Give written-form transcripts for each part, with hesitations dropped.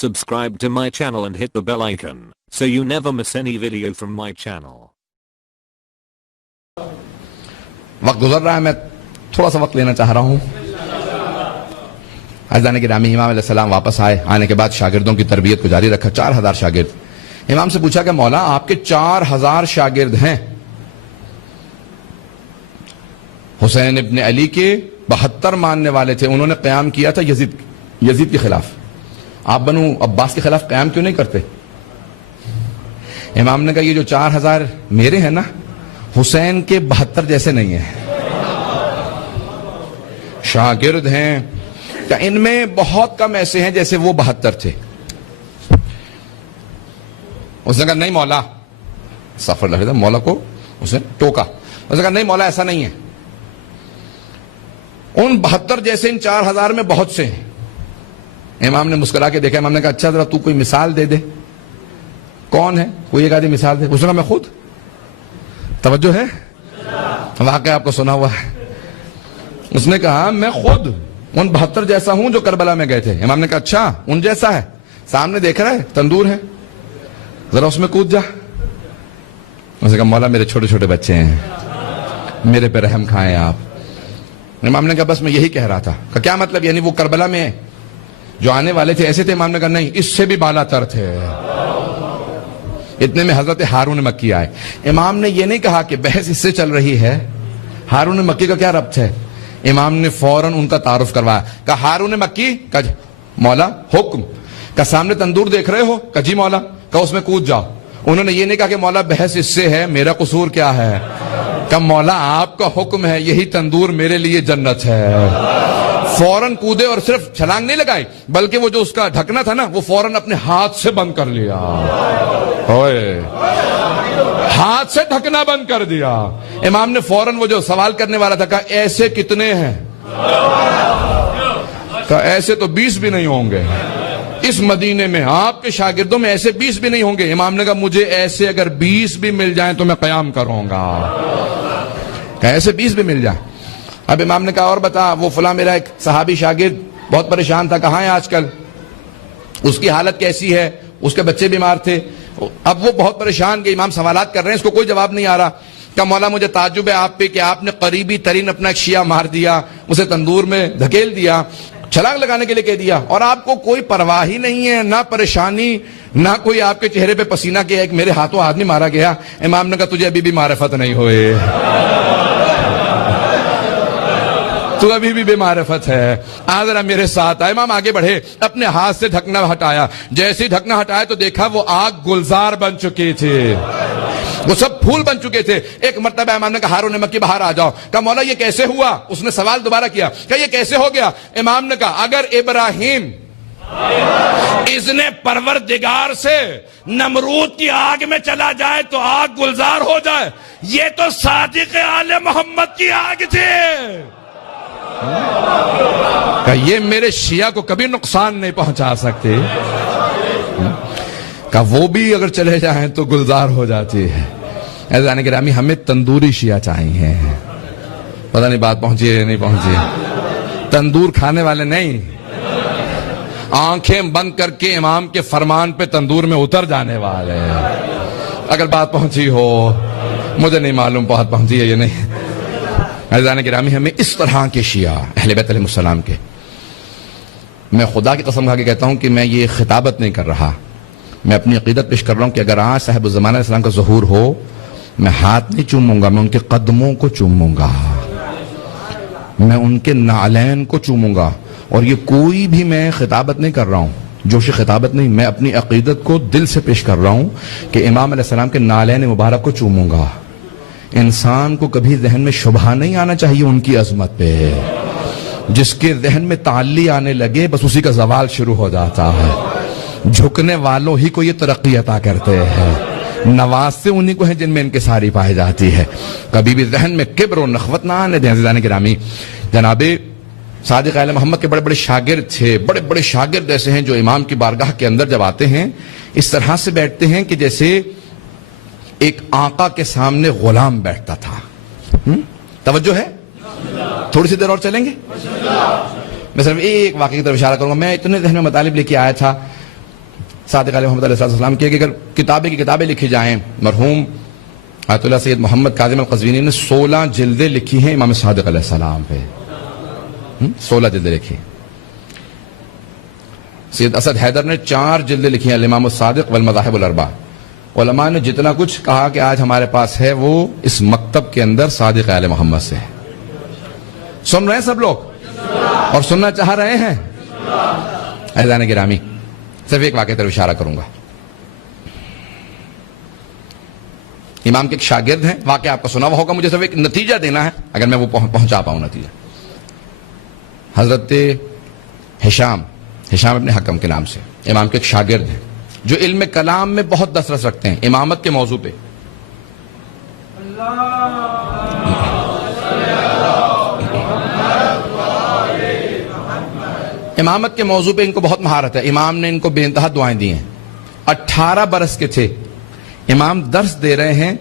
Subscribe to my channel and hit the bell icon so you never miss any video from my channel. وقت گزر رہا ہے، میں تھوڑا سا وقت لینا چاہ رہا ہوں. عزیزان گرامی، امام علیہ السلام واپس آئے، آنے کے بعد شاگردوں کی تربیت کو جاری رکھا. 4000 شاگرد. امام سے پوچھا کہ مولا آپ کے 4000 شاگرد ہیں، حسین ابن علی کے 72 ماننے والے تھے، انہوں نے قیام کیا تھا یزید کے خلاف، آپ بنو عباس کے خلاف قیام کیوں نہیں کرتے؟ امام نے کہا یہ جو 4000 میرے ہیں نا، حسین کے 72 جیسے نہیں ہیں. شاگرد ہیں کہ ان میں بہت کم ایسے ہیں جیسے وہ 72 تھے. اس نے کہا نہیں مولا، سفر لگ رہا تھا، مولا کو اس نے ٹوکا. اس نے کہا نہیں مولا ایسا نہیں ہے، ان 72 جیسے ان 4000 میں بہت سے ہیں. امام نے مسکرا کے دیکھا. امام نے کہا اچھا ذرا تو کوئی مثال دے دے، کون ہے؟ کوئی ایک آدھی مثال دے. اس نے کہا میں خود. توجہ ہے، واقعہ آپ کو سنا ہوا ہے. اس نے کہا میں خود ان 72 جیسا ہوں جو کربلا میں گئے تھے. امام نے کہا اچھا ان جیسا ہے؟ سامنے دیکھ رہا ہے تندور ہے، ذرا اس میں کود جا. اس نے کہا مولا میرے چھوٹے چھوٹے بچے ہیں، میرے پہ رحم کھائیں آپ. امام نے کہا بس میں یہی کہہ رہا تھا. کہ کیا مطلب؟ یعنی وہ کربلا میں جو آنے والے تھے ایسے تھے؟ امام نے کہا نہیں، اس سے بھی بالا تر تھے. اتنے میں حضرت ہارون مکی آئے. امام نے یہ نہیں کہا کہ بحث اس سے چل رہی ہے، ہارون مکی کا کیا ربط ہے؟ امام نے فوراً ان کا تعارف کروایا. کہا ہارون مکی؟ کہا مولا حکم. کہا سامنے تندور دیکھ رہے ہو؟ کہا جی مولا. کہا اس میں کود جاؤ. انہوں نے یہ نہیں کہا کہ مولا بحث اس سے ہے، میرا قصور کیا ہے؟ کہا مولا آپ کا حکم ہے، یہی تندور میرے لیے جنت ہے. فوراً کودے اور صرف چھلانگ نہیں لگائی، بلکہ وہ جو اس کا ڈھکنا تھا نا وہ فوراً اپنے ہاتھ سے بند کر لیا. ہاتھ سے ڈھکنا بند کر دیا. امام نے فوراً وہ جو سوال کرنے والا تھا کہا ایسے کتنے ہیں؟ کہا ایسے تو 20 بھی نہیں ہوں گے اس مدینے میں، آپ کے شاگردوں میں ایسے 20 بھی نہیں ہوں گے. امام نے کہا مجھے ایسے اگر 20 بھی مل جائیں تو میں قیام کروں گا. کہا ایسے 20 بھی مل جائیں. اب امام نے کہا اور بتا، وہ فلاں میرا ایک صحابی شاگرد بہت پریشان تھا، کہاں ہے آج کل؟ اس کی حالت کیسی ہے؟ اس کے بچے بیمار تھے، اب وہ بہت پریشان کہ امام سوالات کر رہے ہیں، اس کو کوئی جواب نہیں آ رہا. کہ مولا مجھے تعجب ہے آپ پہ کہ آپ نے قریبی ترین اپنا ایک شیعہ مار دیا، اسے تندور میں دھکیل دیا، چھلانگ لگانے کے لیے کہہ دیا، اور آپ کو کوئی پرواہ ہی نہیں ہے، نہ پریشانی، نہ کوئی آپ کے چہرے پہ پسینہ کیا. ایک میرے ہاتھوں آدمی مارا گیا. امام نے کہا تجھے ابھی بھی معرفت نہیں ہوئی، تو ابھی بھی بے معرفت ہے، آ ذرا میرے ساتھ. امام آگے بڑھے، اپنے ہاتھ سے ڈھکنا ہٹایا. جیسے ہی ڈھکنا ہٹایا تو دیکھا وہ آگ گلزار بن چکی تھی، وہ سب پھول بن چکے تھے. ایک مرتبہ امام نے کہا ہارون مکی باہر آ جاؤ. کہا مولا یہ کیسے ہوا؟ اس نے سوال دوبارہ کیا کہ یہ کیسے ہو گیا؟ امام نے کہا اگر ابراہیم اذن پروردگار سے نمرود کی آگ میں چلا جائے تو آگ گلزار ہو جائے، یہ تو صادق آل محمد کی آگ تھی. کہ یہ میرے شیعہ کو کبھی نقصان نہیں پہنچا سکتے. کہ وہ بھی اگر چلے جائیں تو گلزار ہو جاتی ہے. عزیزان گرامی ہمیں تندوری شیعہ چاہیے. پتہ نہیں بات پہنچی ہے یا نہیں پہنچی. تندور کھانے والے نہیں، آنکھیں بند کر کے امام کے فرمان پہ تندور میں اتر جانے والے. اگر بات پہنچی ہو، مجھے نہیں معلوم بات پہنچی ہے یا نہیں. عزیزان گرامی ہمیں اس طرح کے شیعہ اہل بیت علیہ السلام کے، میں خدا کی قسم کھا کے کہتا ہوں کہ میں یہ خطابت نہیں کر رہا، میں اپنی عقیدت پیش کر رہا ہوں کہ اگر آج صاحب الزمانہ علیہ السلام کا ظہور ہو، میں ہاتھ نہیں چوموں گا، میں ان کے قدموں کو چوموں گا، میں ان کے نعلین کو چوموں گا. اور یہ کوئی بھی میں خطابت نہیں کر رہا ہوں، جوش خطابت نہیں، میں اپنی عقیدت کو دل سے پیش کر رہا ہوں کہ امام علیہ السلام کے نعلین مبارک کو چوموں گا. انسان کو کبھی ذہن میں شبہ نہیں آنا چاہیے ان کی عظمت پہ. جس کے ذہن میں تعلی آنے لگے بس اسی کا زوال شروع ہو جاتا ہے. جھکنے والوں ہی کو یہ ترقی عطا کرتے ہیں، نوازتے انہی کو ہیں جن میں انکساری پائی جاتی ہے. کبھی بھی ذہن میں کبر و نخوت نہ آنے دیں. عزیزان گرامی، جناب صادق آل محمد کے بڑے بڑے شاگرد تھے. بڑے بڑے شاگرد ایسے ہیں جو امام کی بارگاہ کے اندر جب آتے ہیں اس طرح سے بیٹھتے ہیں کہ جیسے ایک آقا کے سامنے غلام بیٹھتا تھا. توجہ ہے؟ تھوڑی سی دیر اور چلیں گے. میں صرف ایک واقعے کی طرف اشارہ کروں گا. میں اتنے ذہن میں مطالب لے کے آیا تھا. صادق علیہ محمد علیہ السلام کی کہ اگر کتابیں کی کتابیں لکھی جائیں، مرحوم آیت اللہ سید محمد کاظم القزوینی نے 16 جلدیں لکھی ہیں امام صادق علیہ السلام پہ، 16 جلدیں لکھی. سید اسد حیدر نے 4 جلدیں لکھی ہیں الامام الصادق والمذاہب الاربع. علماء نے جتنا کچھ کہا کہ آج ہمارے پاس ہے وہ اس مکتب کے اندر صادق آل محمد سے ہے. سن رہے ہیں سب لوگ اور سننا چاہ رہے ہیں؟ عزیزان گرامی، صرف ایک واقعہ طرف اشارہ کروں گا. امام کے ایک شاگرد ہیں، واقعہ آپ کو سنا ہوا ہوگا، مجھے صرف ایک نتیجہ دینا ہے اگر میں وہ پہنچا پاؤں نتیجہ. حضرت ہشام ابن حکم کے نام سے امام کے ایک شاگرد ہیں جو علم کلام میں بہت دسترس رکھتے ہیں امامت کے موضوع پہ. امامت کے موضوع پہ ان کو بہت مہارت ہے. امام نے ان کو بے انتہا دعائیں دی ہیں. 18 برس کے تھے، امام درس دے رہے ہیں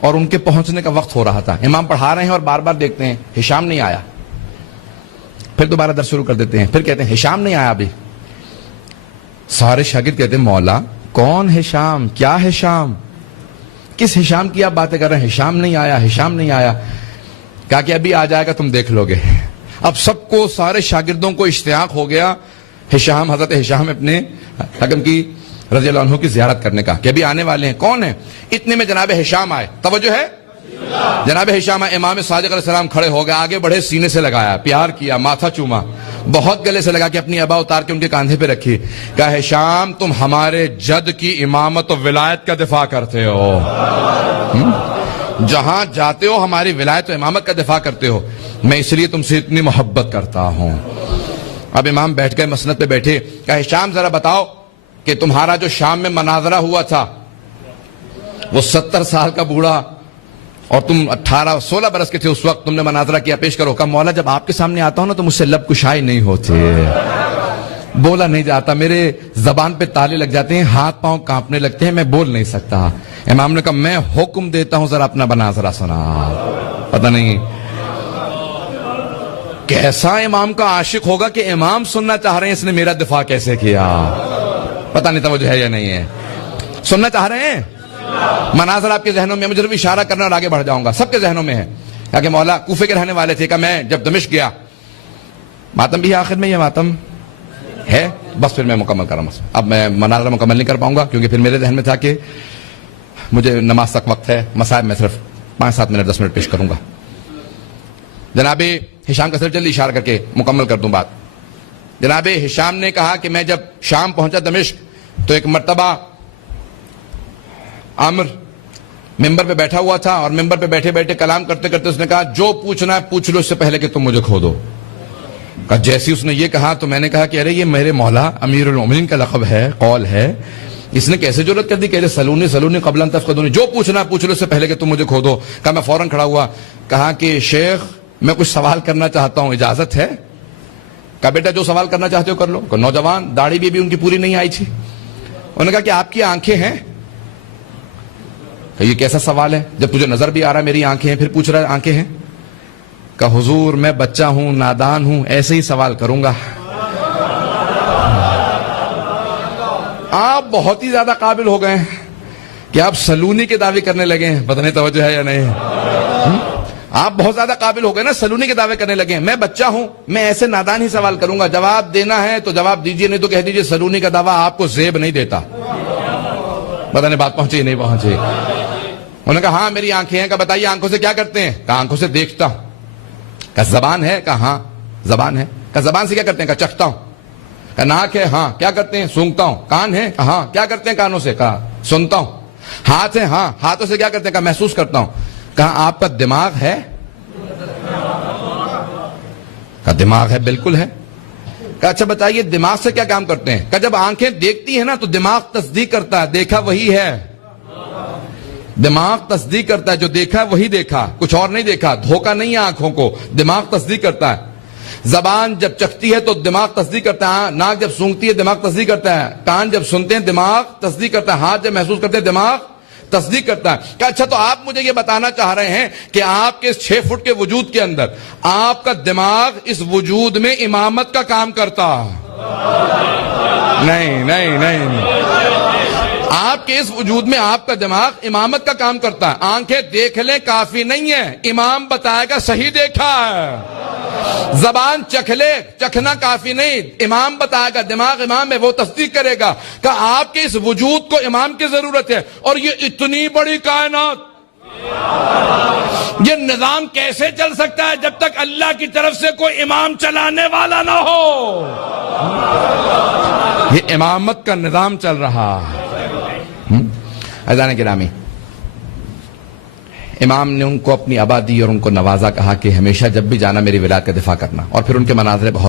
اور ان کے پہنچنے کا وقت ہو رہا تھا. امام پڑھا رہے ہیں اور بار بار دیکھتے ہیں ہشام نہیں آیا. پھر دوبارہ درس شروع کر دیتے ہیں، پھر کہتے ہیں ہشام نہیں آیا ابھی. سارے شاگرد کہتے ہیں مولا کون ہشام، کیا ہشام، کس ہشام کی آپ باتیں کر رہے ہیں؟ ہشام نہیں آیا، ہشام نہیں آیا. کہا کہ ابھی آ جائے گا، تم دیکھ لو گے. اب سب کو، سارے شاگردوں کو اشتیاق ہو گیا ہشام، حضرت ہشام اپنے حکم کی رضی اللہ عنہ کی زیارت کرنے کا کہ ابھی آنے والے ہیں. کون ہیں؟ اتنے میں جناب ہشام آئے. توجہ ہے، جناب ہشام آئے. امام صادق علیہ السلام کھڑے ہو گئے، آگے بڑھے، سینے سے لگایا، پیار کیا، ماتھا چوما، بہت گلے سے لگا کے اپنی ابا اتار کے ان کے کاندھے پہ رکھی. کہا ہشام تم ہمارے جد کی امامت و ولایت کا دفاع کرتے ہو، جہاں جاتے ہو ہماری ولایت و امامت کا دفاع کرتے ہو، میں اس لیے تم سے اتنی محبت کرتا ہوں. اب امام بیٹھ گئے، مسند پہ بیٹھے. کہا ہشام ذرا بتاؤ کہ تمہارا جو شام میں مناظرہ ہوا تھا، وہ 70 سال کا بوڑھا اور تم 16 برس کے تھے اس وقت، تم نے مناظرہ کیا، پیش کرو. کہا مولا جب آپ کے سامنے آتا ہوں نا تو مجھ سے لب کشائی نہیں ہوتے، بولا نہیں جاتا، میرے زبان پہ تالے لگ جاتے ہیں، ہاتھ پاؤں کانپنے لگتے ہیں، میں بول نہیں سکتا. امام نے کہا میں حکم دیتا ہوں ذرا اپنا مناظرہ سنا. پتہ نہیں کیسا امام کا عاشق ہوگا کہ امام سننا چاہ رہے ہیں اس نے میرا دفاع کیسے کیا. پتہ نہیں توجہ ہے یا نہیں ہے. سننا چاہ رہے ہیں مناظر آپ کے ذہنوں میں؟ مجھے صرف اشارہ کرنا اور آگے بڑھ جاؤں گا. سب کے ذہنوں میں ہے. کہ مولا کوفے کے رہنے والے تھے. کہ میں جب دمشق گیا، ماتم بھی ہے آخر میں، یہ ماتم ہے، بس پھر میں مکمل کروں. اب میں مناظرہ مکمل نہیں کر پاؤں گا کیونکہ پھر میرے ذہن میں تھا کہ مجھے نماز تک وقت ہے. مسائب میں صرف 5-7 منٹ 10 منٹ پیش کروں گا. جناب ہشام کا صرف جلدی اشارہ کر کے مکمل کر دوں بات. جناب ہشام نے کہا کہ میں جب شام پہنچا دمشق تو ایک مرتبہ عامر ممبر پہ بیٹھا ہوا تھا اور ممبر پہ بیٹھے بیٹھے کلام کرتے کرتے اس نے کہا جو پوچھنا ہے پوچھ لو اس سے پہلے کہ تم مجھے کھو دو. کہا جیسی اس نے یہ کہا تو میں نے کہا کہ ارے یہ میرے مولا امیر المومنین کا لقب ہے، قول ہے، اس نے کیسے جرأت کر دی کہ سلونی قبل ان تفقدونی، جو پوچھنا ہے پوچھ لو اس سے پہلے کہ تم مجھے کھو دو. کہا میں فوراً کھڑا ہوا. کہا کہ شیخ میں کچھ سوال کرنا چاہتا ہوں، اجازت ہے؟ کہا بیٹا جو سوال کرنا چاہتے ہو کر لو. نوجوان، داڑھی بھی ان کی پوری نہیں آئی تھی. انہوں نے کہا کہ آپ کی آنکھیں ہیں. یہ کیسا سوال ہے جب تجھے نظر بھی آ رہا ہے میری آنکھیں ہیں پھر پوچھ رہا ہے آنکھیں ہیں؟ کہ حضور میں بچہ ہوں، نادان ہوں، ایسے ہی سوال کروں گا. آپ بہت ہی زیادہ قابل ہو گئے ہیں کہ آپ سلونی کے دعوے کرنے لگے ہیں. پتہ نہیں توجہ ہے یا نہیں. آپ بہت زیادہ قابل ہو گئے نا، سلونی کے دعوے کرنے لگے ہیں. میں بچہ ہوں، میں ایسے نادان ہی سوال کروں گا. جواب دینا ہے تو جواب دیجئے، نہیں تو کہہ دیجئے سلونی کا دعویٰ آپ کو زیب نہیں دیتا. پتہ نہیں بات پہنچی نہیں پہنچی. انہوں نے کہا ہاں میری آنکھیں ہیں. کہا بتائیے آنکھوں سے کیا کرتے ہیں؟ کہا آنکھوں سے دیکھتا ہوں. کہا زبان ہے؟ کہا ہاں زبان ہے. کہا زبان سے کیا کرتے ہیں؟ کہا چکھتا ہوں. کہا ناک ہے؟ ہاں. کیا کرتے ہیں؟ سونگتا ہوں. کان ہے؟ کہا ہاں. کیا کرتے ہیں کانوں سے؟ کہا سنتا ہوں. ہاتھ ہے؟ ہاں. ہاتھوں سے کیا کرتے ہیں؟ کہا محسوس کرتا ہوں. کہا آپ کا دماغ ہے؟ کہا دماغ ہے، بالکل ہے. کہا اچھا بتائیے دماغ سے کیا کام کرتے ہیں؟ کہا جب آنکھیں دیکھتی ہیں نا تو دماغ تصدیق کرتا ہے دیکھا وہی ہے. دماغ تصدیق کرتا ہے جو دیکھا وہی دیکھا، کچھ اور نہیں دیکھا. دھوکہ نہیں ہے آنکھوں کو، دماغ تصدیق کرتا ہے. زبان جب چکھتی ہے تو دماغ تصدیق کرتا ہے، ناک جب سونگتی ہے دماغ تصدیق کرتا ہے، کان جب سنتے ہیں دماغ تصدیق کرتا ہے، ہاتھ جب محسوس کرتے ہیں دماغ تصدیق کرتا ہے. کہ اچھا تو آپ مجھے یہ بتانا چاہ رہے ہیں کہ آپ کے اس 6 فٹ کے وجود کے اندر آپ کا دماغ اس وجود میں امامت کا کام کرتا. نہیں نہیں نہیں آپ کے اس وجود میں آپ کا دماغ امامت کا کام کرتا ہے. آنکھیں دیکھ لیں کافی نہیں ہے, امام بتائے گا صحیح دیکھا ہے. زبان چکھ لے, چکھنا کافی نہیں, امام بتائے گا. دماغ امام ہے, وہ تصدیق کرے گا کہ آپ کے اس وجود کو امام کی ضرورت ہے. اور یہ اتنی بڑی کائنات, یہ نظام کیسے چل سکتا ہے جب تک اللہ کی طرف سے کوئی امام چلانے والا نہ ہو؟ یہ امامت کا نظام چل رہا. عزیزان گرامی, امام نے ان کو اپنی آبادی اور ان کو نوازا, کہا کہ ہمیشہ جب بھی جانا میری ولایت کا دفاع کرنا. اور پھر ان کے مناظر بہت